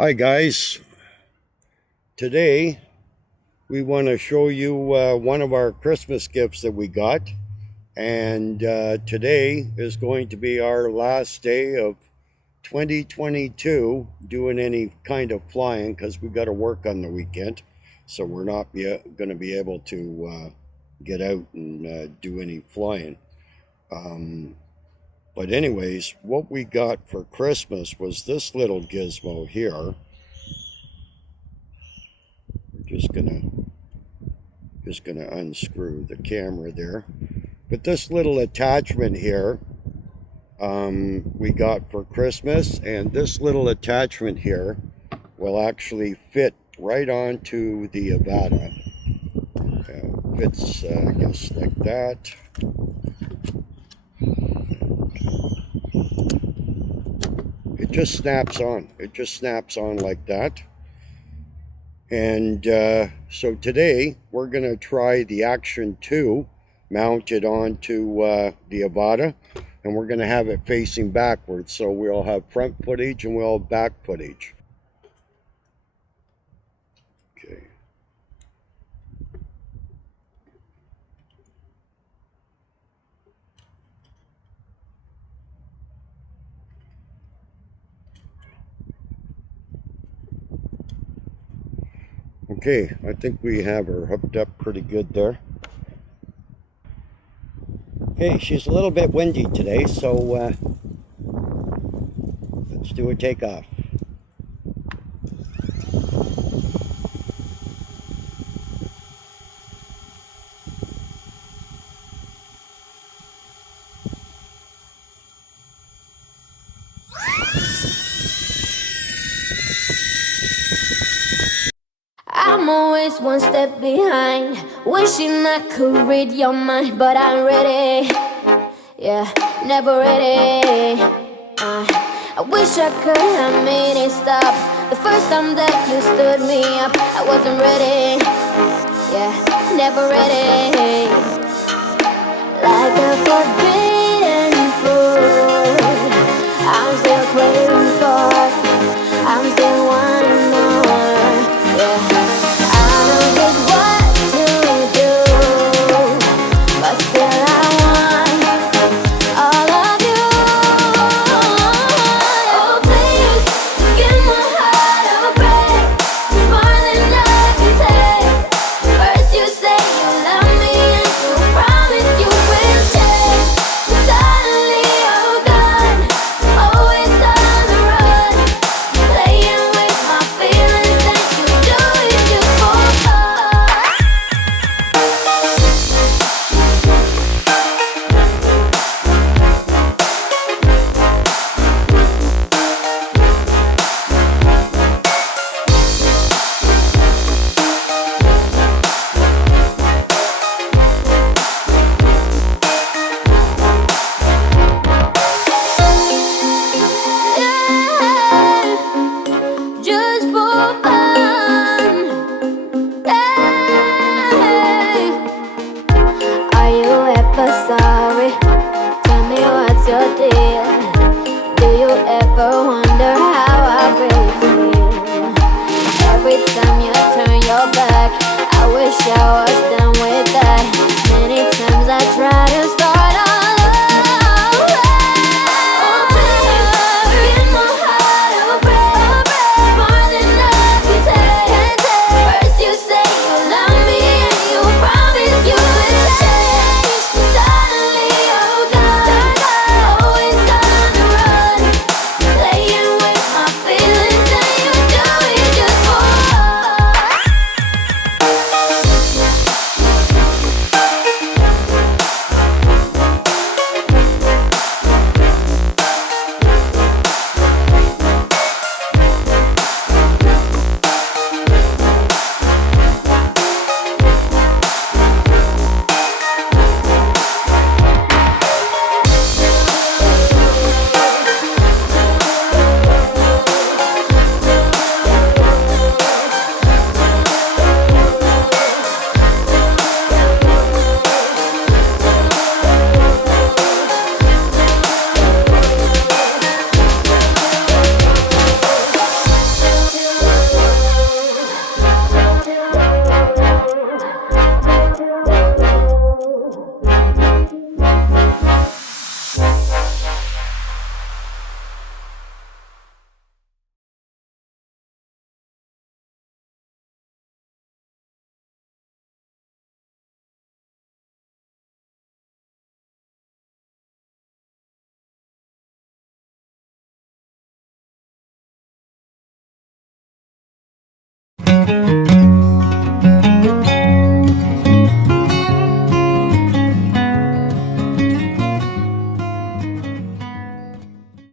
Hi guys, today we want to show you one of our Christmas gifts that we got, and today is going to be our last day of 2022 doing any kind of flying because we got to work on the weekend, so we're not going to be able to get out and do any flying. But anyways, what we got for Christmas was this little gizmo here. Just gonna unscrew the camera there. But this little attachment here we got for Christmas, and this little attachment here will actually fit right onto the Avata. Fits I guess like that. It just snaps on. It just snaps on like that. And so today we're going to try the Action 2 mounted onto the Avata, and we're going to have it facing backwards. So we'll have front footage and we'll have back footage. Okay. Okay, I think we have her hooked up pretty good there. Okay, she's a little bit windy today, so let's do a takeoff. I'm always one step behind, wishing I could read your mind, but I'm ready, yeah, never ready. I wish I could have made it stop the first time that you stood me up. I wasn't ready, yeah, never ready. Like a forbidden fruit, I'm still craving for, I'm still wanting more, yeah. Sorry, tell me what's your deal? Do you ever wonder how I really feel? Every time you turn your back, I wish I was